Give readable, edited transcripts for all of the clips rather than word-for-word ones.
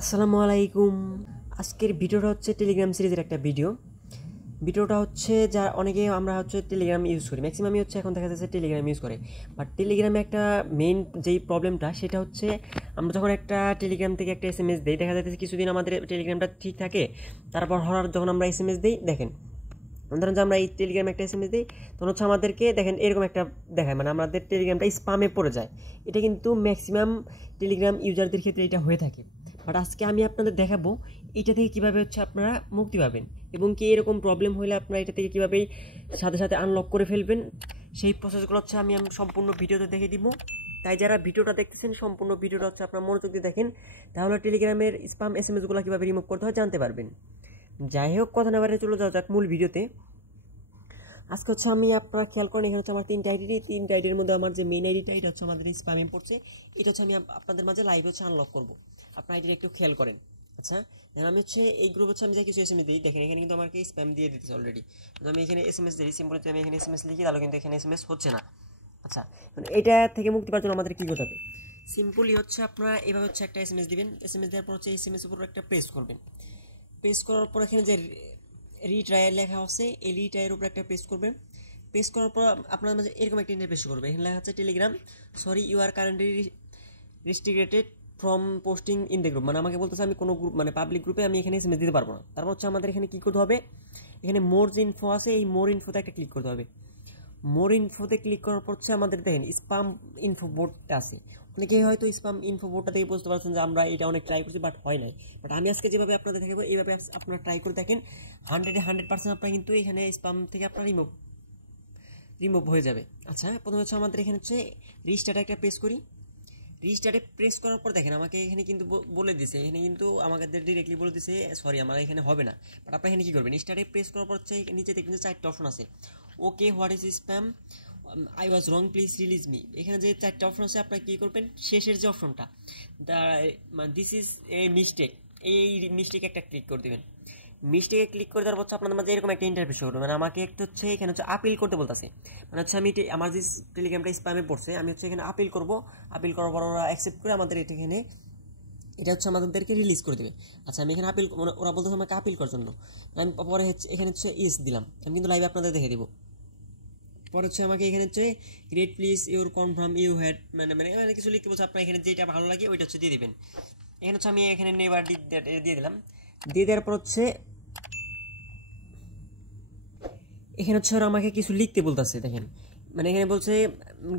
আসসালামু আলাইকুম। আজকের ভিডিওটা হচ্ছে টেলিগ্রাম সিরিজের একটা ভিডিওটা হচ্ছে যা অনেকে আমরা হচ্ছে টেলিগ্রাম ইউজ করি, ম্যাক্সিমামই হচ্ছে এখন দেখা যাচ্ছে টেলিগ্রাম ইউজ করে। বাট টেলিগ্রামে একটা মেইন যেই প্রবলেমটা সেটা হচ্ছে আমরা যখন একটা টেলিগ্রাম থেকে একটা এসএমএস দিই, দেখা যাচ্ছে কিছুদিন আমাদের টেলিগ্রামটা ঠিক থাকে, তারপর হঠাৎ যখন আমরা এসএমএস দিই, দেখেন ধরেন যে আমরা এই টেলিগ্রামে একটা এসএমএস দিই, তখন হচ্ছে আমাদেরকে দেখেন এরকম একটা দেখায়, মানে আমাদের টেলিগ্রামটা স্পামে পড়ে যায়। এটা কিন্তু ম্যাক্সিমাম টেলিগ্রাম ইউজারদের ক্ষেত্রে এটা হয়ে থাকে। বাট আজকে আমি আপনাদের দেখাবো এটা থেকে কীভাবে হচ্ছে আপনারা মুক্তি পাবেন, এবং কি এরকম প্রবলেম হলে আপনারা এটা থেকে কীভাবে সাথে সাথে আনলক করে ফেলবেন, সেই প্রসেসগুলো হচ্ছে আমি সম্পূর্ণ ভিডিওতে দেখে দিব। তাই যারা ভিডিওটা দেখতেছেন সম্পূর্ণ ভিডিওটা হচ্ছে আপনারা মনোযোগ দিয়ে দেখেন, তাহলে টেলিগ্রামের স্পাম এসএমএসগুলো কীভাবে রিমুভ করতে হয় জানতে পারবেন। যাই হোক, কথা না বাড়িয়ে চলে যাওয়া যাক মূল ভিডিওতে। আজকে হচ্ছে আমি আপনারা খেয়াল করেন, এখানে হচ্ছে আমার তিনটা আইডির মধ্যে আমার যে মেইন আইডিটা এটা হচ্ছে আমাদের স্প্যামে পড়ছে। এটা হচ্ছে আমি আপনাদের মাঝে লাইভ হচ্ছে আনলক করবো, আপনার আইডিটা একটু খেয়াল করেন। আচ্ছা, দেখেন আমি হচ্ছে এই গ্রুপ হচ্ছে আমি যা কিছু এসএমএস দিই, দেখেন এখানে কিন্তু আমাকে স্প্যাম দিয়ে দিতেছে অলরেডি। আমি এখানে এসএমএস দিই, সিম্পল আমি এখানে এসএমএস লিখি, তাহলে কিন্তু এখানে এসএমএস হচ্ছে না। আচ্ছা, এটা থেকে মুক্তি পাওয়ার জন্য আমাদের কী করতে হবে? সিম্পলি হচ্ছে আপনারা এভাবে হচ্ছে একটা এসএমএস দিবেন, এসএমএস দেওয়ার পর হচ্ছে এসএমএস উপর একটা প্রেস করবেন। প্রেস করার পর এখানে যে রিট্রায়াল লেখা আছে, এই রিট্রায়ের উপর একটা প্রেস করবেন। প্রেস করার পর আপনার মাঝে এরকম একটা ইন্টারফেস করবে, এখানে লেখা আছে Telegram sorry you are currently restricted from posting in the group, মানে আমাকে বলতেছে আমি কোনো গ্রুপ মানে পাবলিক গ্রুপে আমি এখানে এসএমএস দিতে পারবো না। তারপর হচ্ছে আমাদের এখানে কী করতে হবে, এখানে মোর যে ইনফো আছে এই মোর ইনফোতে একটা ক্লিক করতে হবে। মোর ইনফোতে ক্লিক করার পর হচ্ছে আমাদের দেখেন স্পাম ইনফো বোর্ডটা আছে। অনেকেই হয়তো স্পাম ইনফো বোর্ডটা থেকে বুঝতে পারছেন যে আমরা এটা অনেক ট্রাই করছি বাট হয় নাই। বাট আমি আজকে যেভাবে আপনাদের দেখাবো এইভাবে আপনারা ট্রাই করে দেখেন, 100% আপনারা কিন্তু এখানে স্পাম থেকে আপনারা রিমুভ হয়ে যাবে। আচ্ছা, প্রথমে হচ্ছে আমাদের এখানে হচ্ছে রিস্টার্টে একটা প্রেস করি। রিস্টার্টে প্রেস করার পর দেখেন আমাকে এখানে কিন্তু বলে দিছে, এখানে কিন্তু আমাদের ডিরেক্টলি বলে দিছে সরি আমার এখানে হবে না। বাট আপনারা এখানে কী করবেন, রিস্টার্টে প্রেস করার পর হচ্ছে নিচে দেখবেন যে 4টা অপশন আছে। Okay what is spam, I was wrong please release me, এখানে যে 4টা অপশন আছে আপনারা কী করবেন, শেষের যে অপশনটা দিস ইজ এ মিস্টেক, এই মিস্টেকে একটা ক্লিক করে দেবেন। মিস্টেকে ক্লিক করে দেওয়ার পর আপনাদের মাঝে এরকম একটা ইন্টারফেস করবে, মানে আমাকে একটা হচ্ছে এখানে হচ্ছে আপিল করতে বলতেছে, মানে হচ্ছে আমি আমার যে টেলিগ্রামটা স্প্যামে পড়ছে আমি হচ্ছে এখানে আপিল করব। আপিল করার পর ওরা অ্যাকসেপ্ট করে আমাদের এটা হচ্ছে আমাদেরকে রিলিজ করে দেবে। আচ্ছা, আমি এখানে আপিল মানে ওরা বলতেছে আমাকে আপিল করার জন্য, আমি পরে হচ্ছে এখানে হচ্ছে ইয়েস দিলাম, আমি কিন্তু লাইভে আপনাদের দেখে দেবো। পরে হচ্ছে আমাকে এখানে হচ্ছে great please your confirm you had মানে মানে মানে কিছু লিখতে বলছে, আপনার এখানে যেটা ভালো লাগে ওইটা হচ্ছে দিয়ে দেবেন। এখানে হচ্ছে আমি এখানে নেভার দিয়ে দিলাম। দিয়ে দেওয়ার পর হচ্ছে এখানে হচ্ছে ওরা আমাকে কিছু লিখতে বলতেছে, দেখেন মানে এখানে বলছে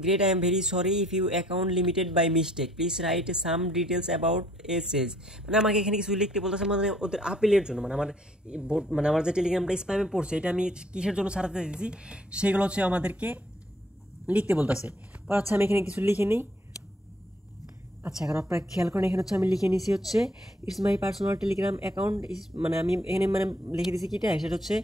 great I am very sorry if you account limited by mistake please write some details about এসেজ, মানে আমাকে এখানে কিছু লিখতে বলতেছে, মানে ওদের আপিলের জন্য, মানে মানে আমার যে টেলিগ্রামটা স্প্যামে পড়ছে এটা আমি কিসের জন্য ছাড়াতে দিয়েছি সেগুলো হচ্ছে আমাদেরকে লিখতে বলতেছে। পর আচ্ছা আমি এখানে কিছু লিখে নিই। আচ্ছা, এখন আপনারা খেয়াল করেন এখানে হচ্ছে আমি লিখে নিয়েছি হচ্ছে it's my personal Telegram account, মানে আমি এখানে মানে লিখে দিয়েছি কিটা, সেটা হচ্ছে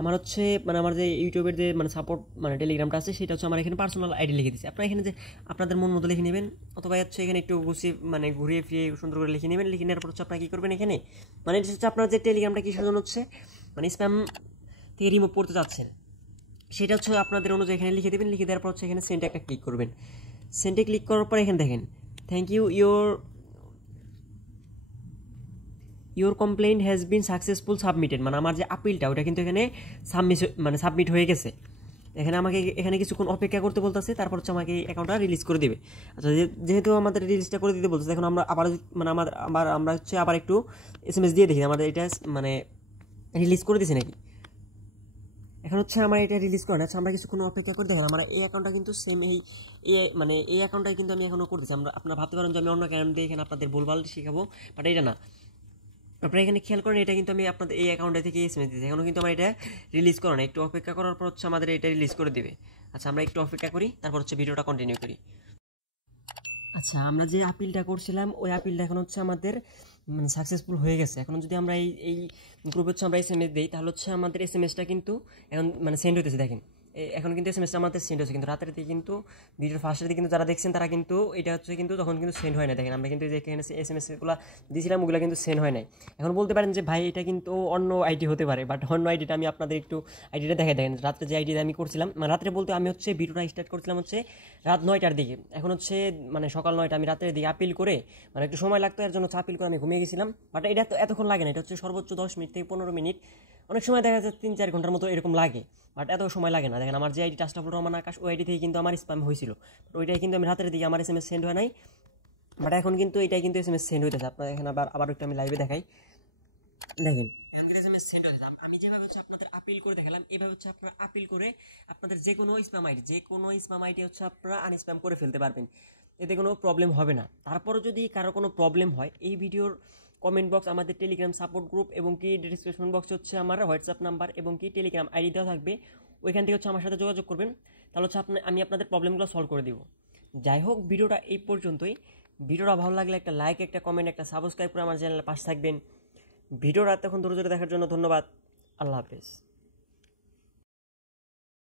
আমার হচ্ছে মানে আমার যে ইউটিউবের যে মানে সাপোর্ট মানে টেলিগ্রামটা আছে সেটা হচ্ছে আমার এখানে পার্সোনাল আইডি লিখে দিচ্ছি। আপনারা এখানে যে আপনাদের মন মতো লিখে নেবেন, অথবা হচ্ছে এখানে একটু গুছিয়ে মানে ঘুরিয়ে ফিরিয়ে সুন্দর করে লিখে নেবেন। লিখে নেওয়ার পর হচ্ছে আপনারা কী করবেন, এখানে মানে হচ্ছে আপনার যে টেলিগ্রামটা কিসের জন্য হচ্ছে মানে স্প্যাম থেকে রিমুভ করতে চাচ্ছেন সেটা হচ্ছে আপনাদের অনুযায়ী এখানে লিখে দেবেন। লিখে দেওয়ার পর হচ্ছে এখানে সেন্টে একটা ক্লিক করবেন। সেন্টে ক্লিক করার পর এখানে দেখেন thank you your complain has been successful submitted, মানে আমার যে আপিলটা ওটা কিন্তু এখানে সাবমিট হয়ে গেছে। এখানে আমাকে এখানে কিছুক্ষণ অপেক্ষা করতে বলতেছে, তারপর হচ্ছে আমাকে এই অ্যাকাউন্টটা রিলিজ করে দেবে। আচ্ছা, যেহেতু আমাদের রিলিজটা করে দিতে বলতেছে, এখন আমরা আবার মানে আমরা হচ্ছে আবার একটু এসএমএস দিয়ে দেখি আমাদের এটা মানে রিলিজ করে দিছে নাকি। এখন হচ্ছে আমার এটা রিলিজ করে না। আচ্ছা, আমরা কিছুক্ষণ অপেক্ষা করে দেখো আমার এই অ্যাকাউন্টটা কিন্তু সেম মানে এই অ্যাকাউন্টটাই কিন্তু আমি এখনও করতেছি। আপনারা ভাবতে পারেন যে আমি অন্য অ্যাকাউন্ট দিয়ে এখানে আপনাদের ভুলভাল শেখাবো, বাট এটা না। আপনারা এখানে খেয়াল করেন এটা কিন্তু আমি আপনাদের এই অ্যাকাউন্টে থেকে এসএমএস দিচ্ছি, এখনও কিন্তু আমার এটা রিলিজ করে না। একটু অপেক্ষা করার পর হচ্ছে আমাদের এটা রিলিজ করে দেবে। আচ্ছা, আমরা একটু অপেক্ষা করি, তারপর হচ্ছে ভিডিওটা কন্টিনিউ করি। আচ্ছা, আমরা যে আপিলটা করছিলাম ওই আপিলটা এখন হচ্ছে আমাদের মানে সাকসেসফুল হয়ে গেছে। এখন যদি আমরা এই গ্রুপে হচ্ছে আমরা এসএমএস দিই, তাহলে হচ্ছে আমাদের এসএমএসটা কিন্তু এখন মানে সেন্ড হইতেছে, দেখেন এখন কিন্তু এসএমএসটা আমাদের সেন্ড হচ্ছে, কিন্তু রাতের দিকে কিন্তু ভিডিওর ফার্স্টের দিকে কিন্তু যারা দেখছেন তারা কিন্তু এটা হচ্ছে কিন্তু তখন কিন্তু সেন্ড হয় না। দেখেন আমরা কিন্তু যে এখানে এসএমএসগুলো দিয়েছিলাম ওগুলো কিন্তু সেন্ড হয় নাই। এখন বলতে পারেন যে ভাই এটা কিন্তু অন্য আইডি হতে পারে, বাট অন্য আইডিটা আমি আপনাদের একটু আইডিটা দেখাই। দেখেন রাত্রে যে আইডিটা আমি করছিলাম, মানে রাত্রে বলতে আমি হচ্ছে ভিডিওটা স্টার্ট করছিলাম হচ্ছে রাত 9টার দিকে, এখন হচ্ছে মানে সকাল 9টা, আমি রাতের দিকে আপিল করে মানে একটু সময় লাগতো এর জন্য আপিল করে আমি ঘুমিয়ে গেছিলাম। বাট এটা তো এতক্ষণ লাগে না, এটা হচ্ছে সর্বোচ্চ 10 মিনিট থেকে 15 মিনিট, অনেক সময় দেখা যাচ্ছে 3-4 ঘন্টার মতো এরকম লাগে, বাট এত সময় লাগে না। দেখেন আমার যে আইডি আশরাফুর রহমান আকাশ, ওই আইডি থেকে কিন্তু আমার স্প্যাম হয়েছিল, ওইটাই কিন্তু আমি রাতের দিকে আমার এসএমএস সেন্ড হয় নাই, বাট এখন কিন্তু এটাই কিন্তু এসএমএস সেন্ড হইতেছে। আপনার এখানে আবার একটু আমি লাইভে দেখাই, দেখেন এসএমএস সেন্ড হয়েছে। আমি যেভাবে হচ্ছে আপনাদের আপিল করে দেখালাম, এইভাবে হচ্ছে আপনারা আপিল করে আপনাদের যে কোনো স্প্যাম আইডি হচ্ছে আপনারা আনস্প্যাম করে ফেলতে পারবেন, এতে কোনো প্রবলেম হবে না। তারপরও যদি কারো কোনো প্রবলেম হয়, এই ভিডিওর কমেন্ট বক্স, আমাদের টেলিগ্রাম সাপোর্ট গ্রুপ এবং কি ডিসক্রিপশন বক্সে হচ্ছে আমার হোয়াটসঅ্যাপ নাম্বার এবং কি টেলিগ্রাম আইডি দেওয়া থাকবে, ওইখান থেকে হচ্ছে আমার সাথে যোগাযোগ করবেন, তাহলে হচ্ছে আমি আপনাদের প্রবলেমগুলো সলভ করে দিব। যাই হোক, ভিডিওটা এই পর্যন্তই। ভিডিওটা ভালো লাগলে একটা লাইক, একটা কমেন্ট, একটা সাবস্ক্রাইব করে আমার চ্যানেলের পাশে থাকবেন। ভিডিওটা এতক্ষণ ধৈর্য ধরে দেখার জন্য ধন্যবাদ। আল্লাহ হাফেজ।